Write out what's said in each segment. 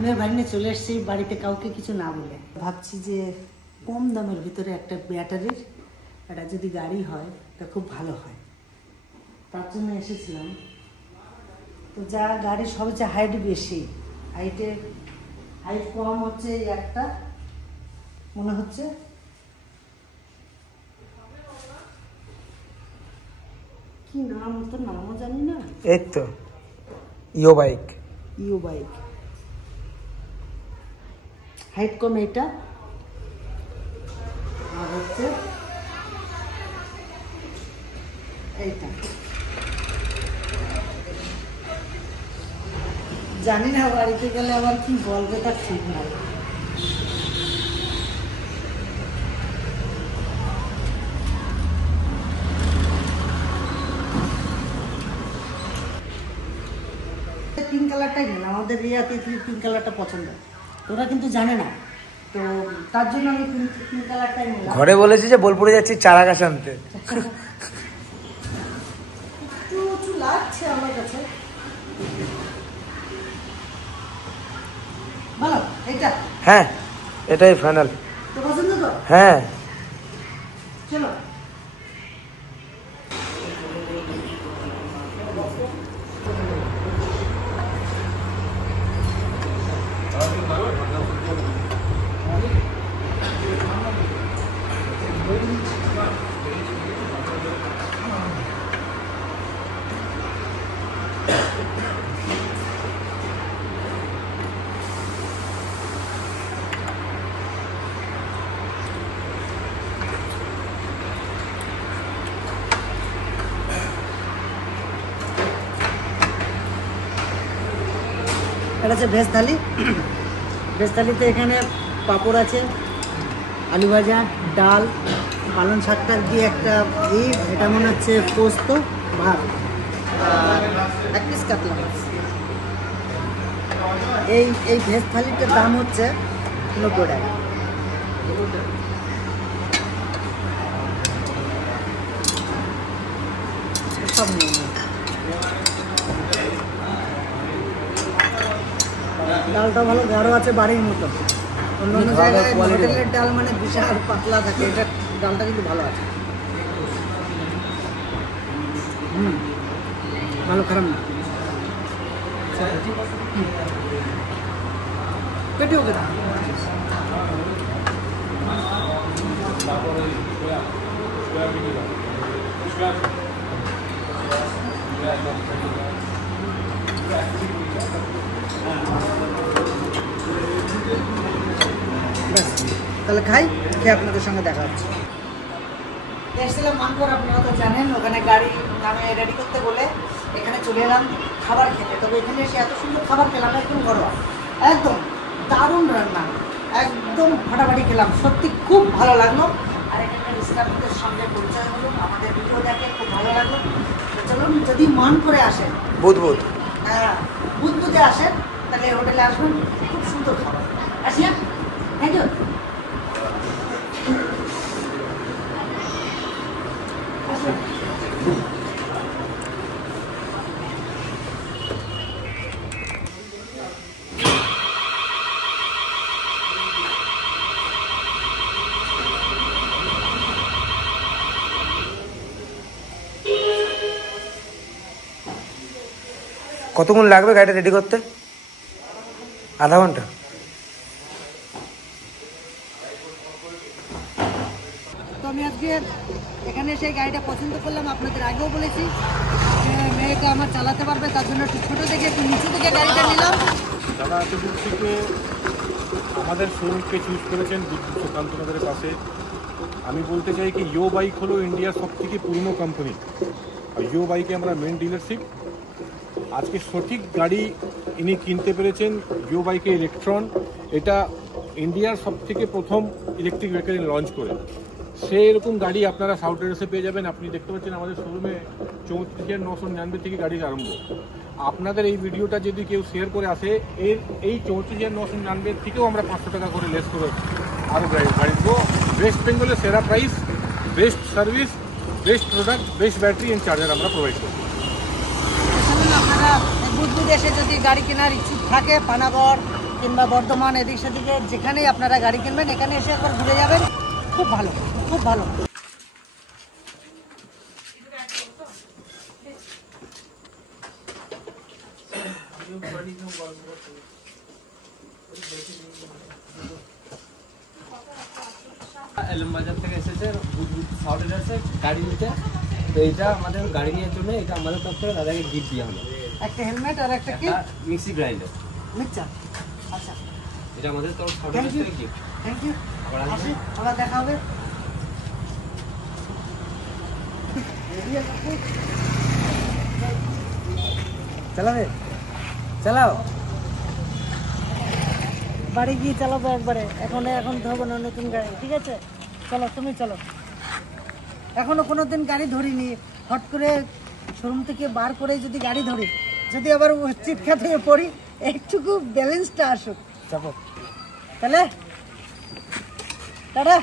আমি আর বাড়ি নিয়ে চলে এসেছি, বাড়িতে কাউকে কিছু না বলে। ভাবছি যে কম দামের ভিতরে একটা ব্যাটারির এটা যদি গাড়ি হয় তা খুব ভালো হয়, তার জন্য এসেছিলাম। তো যা গাড়ি সবচেয়ে হাইট বেশি, হাইট কম হচ্ছে এই একটা মনে হচ্ছে। কি নাম, তো নামও জানি না। এই তো ইও বাইক। হাইট কম এটা, আর হচ্ছে এইটা। জানি না বাড়িতে গেলে আবার কি বলবে তার ঠিক নাই। পিঙ্ক কালারটাই নিলাম, আমাদের রিয়াতে পিঙ্ক কালারটা পছন্দ, ওরা কিন্তু জানে না, তো তার জন্য আমি পিঙ্ক কালারটাই নিলাম। ঘরে বলেছি যে বোলপুরে যাচ্ছি চারা গাছ আনতে। একটু লাগছে আমার কাছে। ভালো এটা? হ্যাঁ এটাই ফাইনাল। তো পছন্দ তো? হ্যাঁ চলো। এটা হচ্ছে ভেজ থালি। ভেজ থালিতে এখানে পাঁপড় আছে, আলু ভাজা, ডাল, পালং শাকটা দিয়ে একটা এটা মনে হচ্ছে পোস্ত, ভাত, আর এক পিস কাতলা মাছ। এই ভেজ থালিটার দাম হচ্ছে 90 টাকা। সব নিয়ে ডালটা ভালো গাঢ় আছে, বাড়ির মতো। অন্যান্য জায়গায় হোটেলের ডাল মানে বিশাল পাতলা থাকে, এটা ডালটা কিন্তু ভালো আছে। ভালো, খারাপ না। পেটি ওকে তাহলে খাই, খেয়ে আপনাদের সঙ্গে দেখা হচ্ছে। এসেছিলাম মানকর, আপনারা তো জানেন, ওখানে গাড়ি নামে রেডি করতে বলে এখানে চলে এলাম খাবার খেতে। তবে এখানে এসে এত সুন্দর খাবার খেলাম, একদম ঘরোয়া, একদম দারুণ রান্না, একদম ফাটাফাটি খেলাম, সত্যি খুব ভালো লাগলো। আর এখানকার স্টাফদের সঙ্গে পরিচয় হলো, আমাদের ভিডিও দেখে খুব ভালো লাগলো। চলুন, যদি মন করে আসেন, বুধবুধে আসেন, তাহলে হোটেলে আসবেন, খুব সুন্দর খাবার। আসি, হ্যাঁ, থ্যাংক ইউ। কতক্ষণ লাগবে গাড়িটা রেডি করতে? আধা ঘন্টা। তো আমি আজকে এখানে এসে গাড়িটা পছন্দ করলাম, আপনাদের আগেও বলেছি মেয়েকে আমার চালাতে পারবে, তার জন্য একটু ছোটো থেকে একটু নিচু থেকে গাড়িটা নিলাম। দাদা এতদূর থেকে আমাদের শোরুমকে চুজ করেছেন বিদ্যুৎ সুকান্ত নগরের পাশে। আমি বলতে চাই কি ইও বাইক হলো ইন্ডিয়ার সবথেকে পুরনো কোম্পানি, আর ইও বাইকে আমরা মেন ডিলারশিপ। আজকে সঠিক গাড়ি ইনি কিনতে পেরেছেন, ইও বাইকে ইলেকট্রন। এটা ইন্ডিয়ার সবথেকে প্রথম ইলেকট্রিক ভেহিকেল লঞ্চ করে। সেই এরকম গাড়ি আপনারা সাউথ এসে পেয়ে যাবেন। আপনি দেখতে পাচ্ছেন আমাদের শোরুমে 34,999 থেকে গাড়ির আরম্ভ। আপনাদের এই ভিডিওটা যদি কেউ শেয়ার করে আসে, এই 34,999 থেকেও আমরা 500 টাকা করে লেস করে আরও গাড়ি দেবো। ওয়েস্ট বেঙ্গলের সেরা price, best service, best product, best battery and charger আমরা প্রোভাইড করি। আপনারা বুধবুধ এসে যদি গাড়ি কেনার ইচ্ছুক থাকে, পানাগড় কিংবা বর্ধমান এদিক সেদিকে যেখানেই আপনারা গাড়ি কিনবেন এখানে এসে একবার ঘুরে যাবেন, খুব ভালো, খুব ভালো। এলমবাজার থেকে এসেছে সাউথ এসেছে গাড়ি নিতে, তো এটা আমাদের গাড়ি নেওয়ার জন্য এটা আমাদের তরফ থেকে দাদাকে গিফট দেওয়া হলো, একটা হেলমেট আর একটা কি মিক্সি গ্রাইন্ডার। মিক্সার। আচ্ছা, এটা আমাদের তরফ সাউথ Thank you. থেকে গিফট। Thank you. আবার আসবেন। আসি, আবার দেখা হবে। চালাবে, চালাও। বাড়ি গিয়ে চালাবো একবারে, এখন ধরবো না নতুন গাড়ি, ঠিক আছে? চলো, তুমি চলো। এখনো কোনো দিন গাড়ি ধরিনি, হট করে শোরুম থেকে বার করে যদি গাড়ি ধরি, যদি আবার চিৎকার থেকে পড়ি, একটুকু ব্যালেন্সটা আসুক। চাপো। তাহলে টাটা।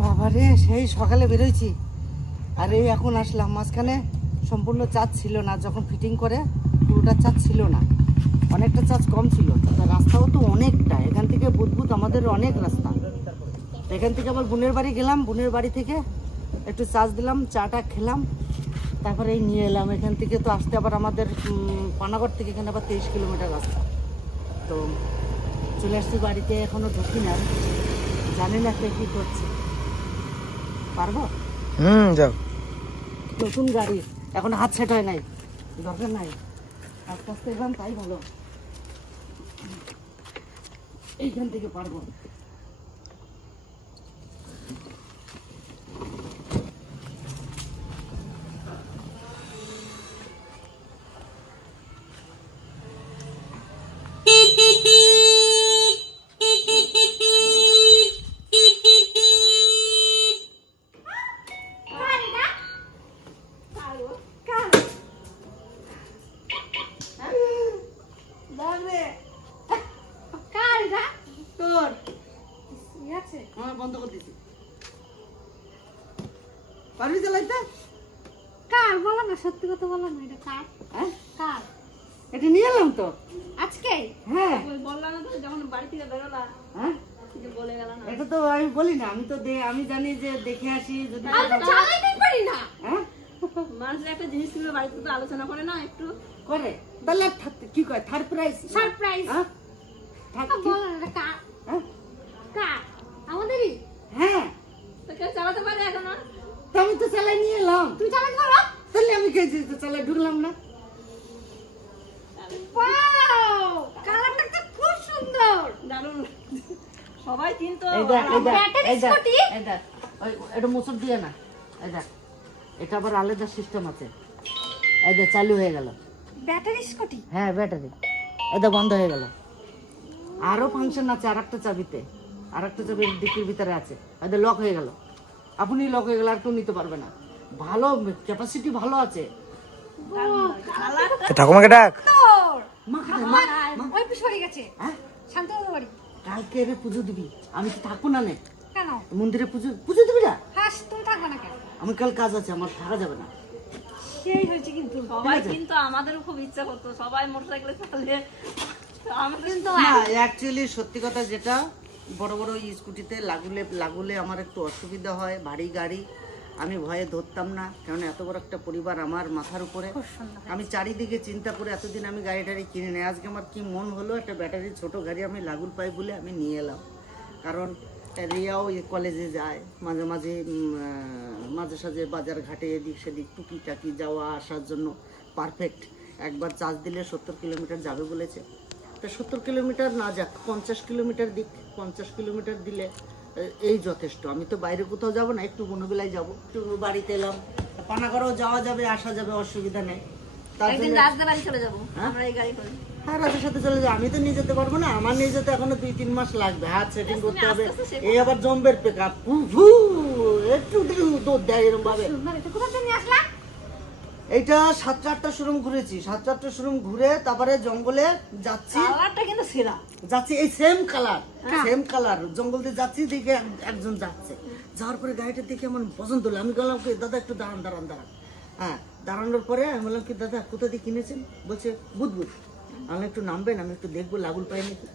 বাবারে, সেই সকালে বেরোইছি আর এই এখন আসলাম। মাঝখানে সম্পূর্ণ চার্জ ছিল না, যখন ফিটিং করে পুরোটা চার্জ ছিল না, অনেকটা চার্জ কম ছিল। রাস্তাও তো অনেকটা, এখান থেকে বুদবুদ আমাদের অনেক রাস্তা। এখান থেকে আবার বোনের বাড়ি গেলাম, বোনের বাড়ি থেকে একটু চার্জ দিলাম, চাটা খেলাম, তারপরে এই নিয়ে এলাম। এখান থেকে তো আসতে আবার আমাদের পানাগড় থেকে এখানে আবার 23 কিলোমিটার রাস্তা। তো চলে আসছি বাড়িতে, এখনো ঢুকি না, জানি না কে কী করছে। পারবো? যাও। নতুন গাড়ি, এখন হাত সেট হয় নাই, দরকার নাই, আস্তে আস্তে এলাম, তাই ভালো। এইখান থেকে পারবো। বন্ধ করে দিছি। পারবি চালাইতে? কার বলো না, সত্যি কথা বলো না, এটা কার? হ্যাঁ, কার? এটা নিয়ে এলাম তো। আজকে হ্যাঁ বললাম না তো, যখন বাড়ি থেকে বেরোলা হ্যাঁ, বলে গেল না। এটা তো আমি বলি না, আমি তো আমি জানি যে দেখে আসি যদি। আমি তো চালাইতেই পারি না। হ্যাঁ, মানুষ একটা জিনিস কিনলে বাড়িতে তো আলোচনা করে না একটু, করে তাহলে কি কয়, থার্ড প্রাইস। সারপ্রাইজ। হ্যাঁ, থাক কি? বলো না, এটা কার? হ্যাঁ কার? আমাদেরই। হ্যাঁ, তো কেউ চালাতে পারে এখনো? তো আমি তো চালাই নিয়ে এলাম, তুমি চালাতে পারো? তাহলে আমি কে চালাই ঢুকলাম না। ওয়াও, কালারটা তো খুব সুন্দর, দারুণ। সবাই কিন্তু ব্যাটারি স্কুটি। এটা মোচর দিয়ে না, এটা আবার আলাদা সিস্টেম আছে। এটা চালু হয়ে গেল, ব্যাটারি স্কুটি। হ্যাঁ ব্যাটারি। এটা বন্ধ হয়ে গেল। আরো ফাংশন আছে, আরেকটা চাবিতে, আরেকটা চাবির ডিকির ভিতরে আছে। এটা লক হয়ে গেল, আপনি লক হয়ে গেল, আর কেউ নিতে পারবে না। ভালো ক্যাপাসিটি, ভালো আছে। ঠাকুমাকে ডাক। ওই পিছু বাড়ি গেছে, হ্যাঁ, শান্তনুর বাড়ি। কালকে এর পুজো দিবি, আমি তো থাকবো না নে। কেন? মন্দিরে পুজো দিবি না? হ্যাঁ, তুমি থাকবে না কেন? আমি কাল কাজ আছে, আমার থাকা যাবে না। সেই হয়েছে কিন্তু সবাই কিন্তু আমাদেরও খুব ইচ্ছা করতো, সবাই মোটরসাইকেলে চালিয়ে আমাদের কিন্তু না, অ্যাকচুয়ালি সত্যি কথা যেটা, বড় বড় স্কুটিতে লাগুলে আমার একটু অসুবিধা হয়, ভারী গাড়ি আমি ভয়ে ধরতাম না, কারণ এত বড় একটা পরিবার আমার মাথার উপরে। আমি চারিদিকে চিন্তা করে এতদিন আমি গাড়ি টাড়ি কিনে নেই। আজকে আমার কি মন হলো, একটা ব্যাটারি ছোট গাড়ি আমি লাগুল পাই বলে আমি নিয়ে এলাম। কারণ রিয়াও কলেজে যায় মাঝে মাঝে, মাঝে সাঝে বাজার ঘাটে এদিক সেদিক টুকিটাকি যাওয়া আসার জন্য পারফেক্ট। একবার চার্জ দিলে 70 কিলোমিটার যাবে বলেছে। তা 70 কিলোমিটার না যাক, 50 কিলোমিটার দিক, 50 কিলোমিটার দিলে এই যথেষ্ট। আমি তো বাইরে কোথাও যাব না, একটু বনবেলায় যাবো, একটু বাড়িতে এলাম, পানাগড়েও যাওয়া যাবে, আসা যাবে, অসুবিধা নেই। তার একদিন জন্য রাজদা বাড়ি চলে যাবো আমরা এই গাড়ি করে। হ্যাঁ, রাজের সাথে চলে যাবো। আমি তো নিয়ে যেতে পারবো না, আমার নিয়ে যেতে এখনো 2-3 মাস লাগবে, হাত সেটিং করতে হবে। এই আবার জম্বের পেকআপ, একটু দৌড় দেয় এরকম ভাবে। এটা কোথা থেকে নিয়ে আসলাম? এইটা 7-8টা শোরুম ঘুরেছি, 7-8টা শোরুম ঘুরে তারপরে জঙ্গলে যাচ্ছি, কালারটা কিন্তু সেরা। যাচ্ছি এই সেম কালার জঙ্গল দিয়ে যাচ্ছি, দেখে একজন যাচ্ছে, যাওয়ার পরে গাড়িটা দেখে আমার পছন্দ হলো। আমি বললাম কি দাদা একটু দাঁড়ান। হ্যাঁ, দাঁড়ানোর পরে আমি বললাম কি দাদা কোথা দিয়ে কিনেছেন? বলছে বুদবুদ। আমি একটু নামবেন, আমি একটু দেখবো লাগুল পাই নাকি।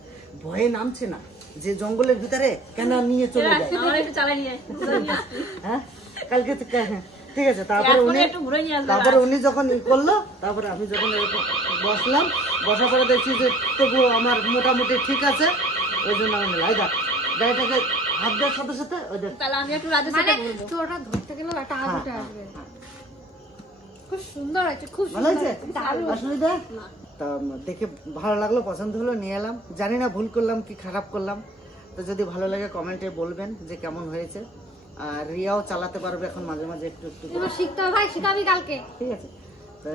ভয়ে নামছে না, যে জঙ্গলের ভিতরে কেন নিয়ে চলে যায়। আমার একটু চালাই নিয়ে হ্যাঁ কালকে থেকে, হ্যাঁ ঠিক আছে। তারপরে উনি যখন করলো, তারপরে আমি যখন বসলাম, বসার পরে দেখছি যে তবু আমার মোটামুটি ঠিক আছে, ওই জন্য আমি লাইদা গাড়িটাকে হাত দেওয়ার সাথে সাথে ওই দেখ। তাহলে আমি একটু রাজের সাথে বলবো। তোরা ধরতে গেলে একটা হাত উঠে আসবে। খুব সুন্দর আছে, খুব ভালো সুন্দর হয়েছে অসুবিধা? তা দেখে ভালো লাগলো, পছন্দ হলো, নিয়ে এলাম। জানি না ভুল করলাম কি খারাপ করলাম, তো যদি ভালো লাগে কমেন্টে বলবেন যে কেমন হয়েছে। আর রিয়াও চালাতে পারবে এখন মাঝে মাঝে একটু একটু করে। এবার শিখতে হবে ভাই, শিখাবি কালকে। ঠিক আছে, তো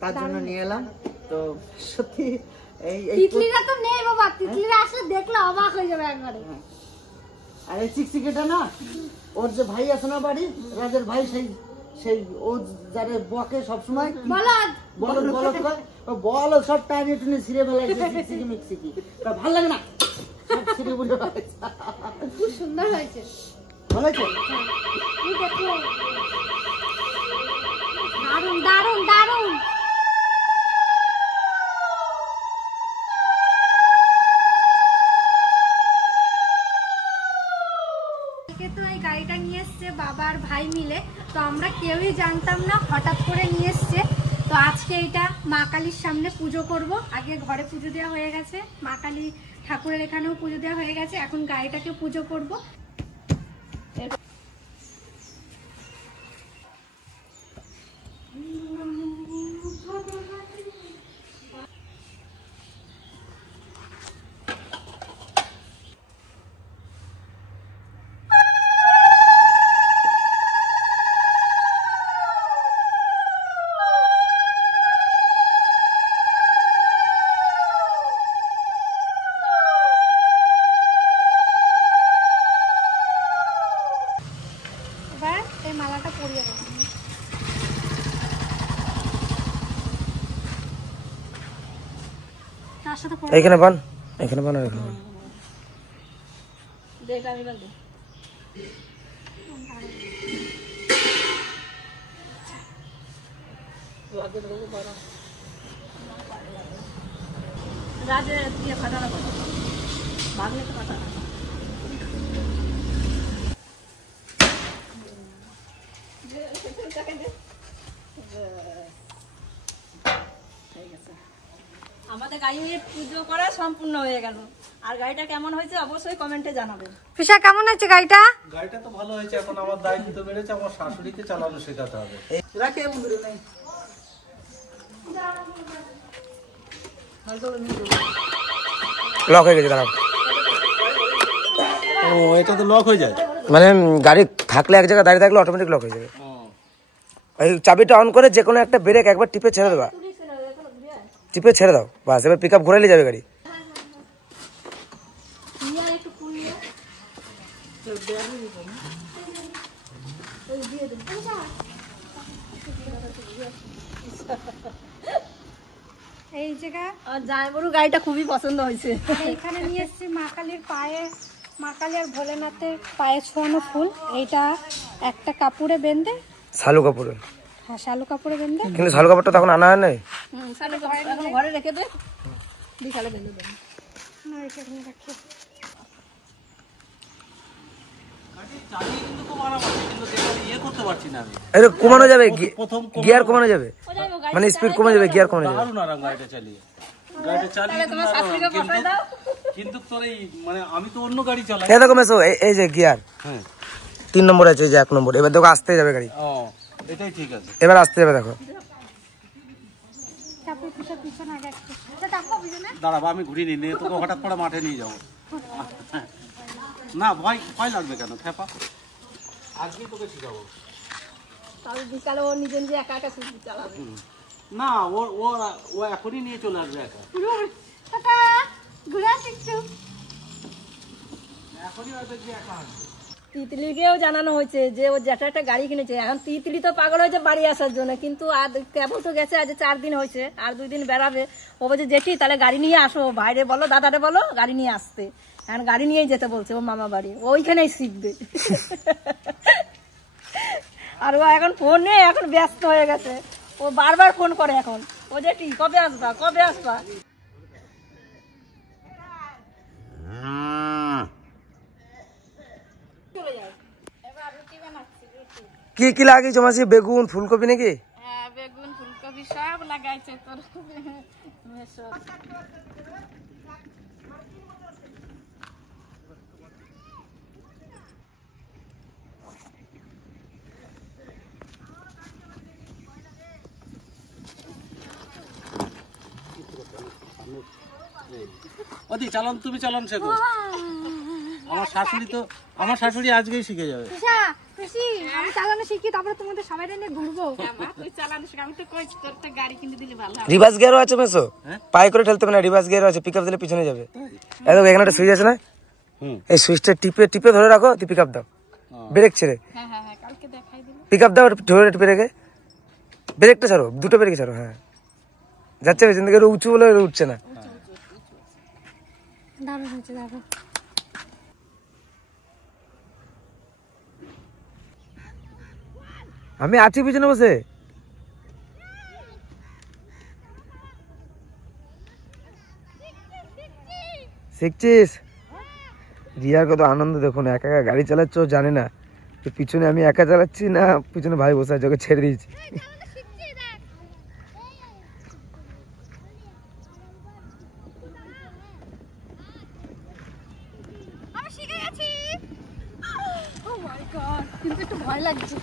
তার জন্য নিয়ে এলাম। তো সত্যি এই তিতলিরা তো নেই বাবা, তিতলিরা আসলে দেখলে অবাক হয়ে যাবে একবারে। আর এই চিকচিকিটা না, ওর যে ভাই আছে না বাড়ি, রাজের ভাই, সেই ও যারে বকে সবসময় বলো সব টাইনে টুনে ছিঁড়ে ফেলাইছে, চিকচিকি মিকচিকি, তা ভালো লাগে না, সব ছিঁড়ে বুঝে ফেলাইছে। খুব সুন্দর হয়েছে, ভালো হয়েছে? তুমি দেখো, দারুণ দারুণ দারুণ। তো এই গাড়িটা নিয়ে এসছে বাবা আর ভাই মিলে, তো আমরা কেউই জানতাম না, হঠাৎ করে নিয়ে এসছে। তো আজকে এটা মা কালীর সামনে পুজো করব। আগে ঘরে পুজো দেওয়া হয়ে গেছে, মা কালী ঠাকুরের এখানেও পুজো দেওয়া হয়ে গেছে, এখন গাড়িটাকে পুজো করব। এবার এই মালাটা পরিয়ে দেবো। তার সাথে এখানে বান, এখানে বান, এখানে বান। দেখ আমি বলবো রাজে দিয়ে ফাটানো করো, ভাগলে তো ফাটানো। আমাদের গাড়ি নিয়ে পুজো করা সম্পূর্ণ হয়ে গেল। আর গাড়িটা কেমন হয়েছে অবশ্যই কমেন্টে জানাবেন। পিসা কেমন হয়েছে গাড়িটা? গাড়িটা তো ভালো হয়েছে, এখন আমার দায়িত্ব বেড়েছে, আমার শাশুড়িকে চালানো শেখাতে হবে। রাখে এমন করে নাই। লক হয়ে গেছে, দাঁড়াও। ও এটা তো লক হয়ে যায়, মানে গাড়ি থাকলে এক জায়গায় দাঁড়িয়ে থাকলে অটোমেটিক লক হয়ে যাবে। এই চাবিটা অন করে যে কোনো একটা ব্রেক একবার টিপে ছেড়ে দেবা, টিপে ছেড়ে দাও, বাস এবার পিক আপ ঘুরাইলে যাবে গাড়ি। এই জায়গা আর জামাইবাবুর গাড়িটা খুবই পছন্দ হয়েছে। এইখানে নিয়ে এসেছি মা কালীর পায়ে, মা কালী আর ভোলেনাথের পায়ে ছোঁয়ানো ফুল। এইটা একটা কাপড়ে বেঁধে, শালু কাপড়ে, হ্যাঁ শালু কাপড়ে বেঁধে। কিন্তু শালু কাপড়টা তখন আনা হয় নাই। এখন ঘরে রেখে দে, বিকালে বেঁধে দেবে। না এখানে রাখি। এটা কমানো যাবে, গিয়ার কমানো যাবে, মানে স্পিড কমে যাবে, গিয়ার কমানো যাবে। দারুণ আরাম গাড়িটা চালিয়ে, গাড়িটা চালিয়ে তোমার শাশুড়িকে বসাই দাও। কিন্তু তোর এই মানে আমি তো অন্য গাড়ি চালাই। এই দেখো মেসো, এই যে গিয়ার হ্যাঁ 3 নম্বর আছে, এই যে 1 নম্বর, এবার দেখো আসতে যাবে গাড়ি, ও এটাই ঠিক আছে। এবার আসতে যাবে, দেখো তারপর পিছন আগে একটা এটা টাকা পিছনে দাঁড়াবো, আমি ঘুরিয়ে নিই, তোকে হঠাৎ করে মাঠে নিয়ে যাবো। না ভয় লাগবে কেন, খেপা আজকেই তোকে শিখাবো। তাহলে বিকালে ও নিজে নিজে একা একা চালাবে। না ও এখনই নিয়ে চলে আসবে একা, ঘুরে আসি একটু। এখনই হয়তো যে একা আসবে। তিতলিকেও জানানো হয়েছে যে ও যেটা একটা গাড়ি কিনেছে। এখন তিতলি তো পাগল হয়েছে বাড়ি আসার জন্য, কিন্তু আর কেবল তো গেছে, আজ 4 দিন হয়েছে, আর 2 দিন বেড়াবে। ও বলছে জেঠি তাহলে গাড়ি নিয়ে আসো, ভাইরে বলো দাদারে বলো গাড়ি নিয়ে আসতে। এখন গাড়ি নিয়েই যেতে বলছে ও মামা বাড়ি, ওইখানেই শিখবে। আর ও এখন ফোনে এখন ব্যস্ত হয়ে গেছে, ও বারবার ফোন করে এখন, ও জেঠি কবে আসবা কবে আসবা। কি কি লাগিয়েছো মাসি? বেগুন, ফুলকপি নাকি? হ্যাঁ বেগুন ফুলকপি সব লাগাইছে তোর মেসো। ওদি চালান, তুমি চালান শেখো। আমার শাশুড়ি আজকেই শিখে যাবে। আমি চালানো শিখি, তারপরে তোমাদের সবাই নিয়ে ঘুরবো। তুই চালানো শিখ, আমি তো কইছি তোর একটা গাড়ি কিনে দিলে ভালো হবে। রিভার্স গিয়ারও আছে মেসো, পায়ে করে ঠেলতে হবে না, রিভার্স গিয়ারও আছে, পিকআপ দিলে পিছনে যাবে। এখানে একটা সুইচ আছে না, এই সুইচটা টিপে টিপে ধরে রাখো, তুই পিকআপ দাও, ব্রেক ছেড়ে। হ্যাঁ হ্যাঁ হ্যাঁ কালকে দেখাই দিবি। পিকআপ দাও, ধরে টিপে রেখে ব্রেকটা ছাড়ো, দুটো ব্রেক ছাড়ো। হ্যাঁ যাচ্ছে পেছন থেকে, উঁচু বলে উঠছে না। দারুণ হয়েছে, দারুণ। আমি আছি পিছনে বসে। শিখছিস? রিয়ার কত আনন্দ দেখুন, একা একা গাড়ি চালাচ্ছ, জানে না যে পিছনে আমি একা চালাচ্ছি না পিছনে ভাই বসে আছে, ওকে ছেড়ে দিয়েছি। আমি শিখে গেছি। ও মাই গড, কিন্তু একটু ভয় লাগছে।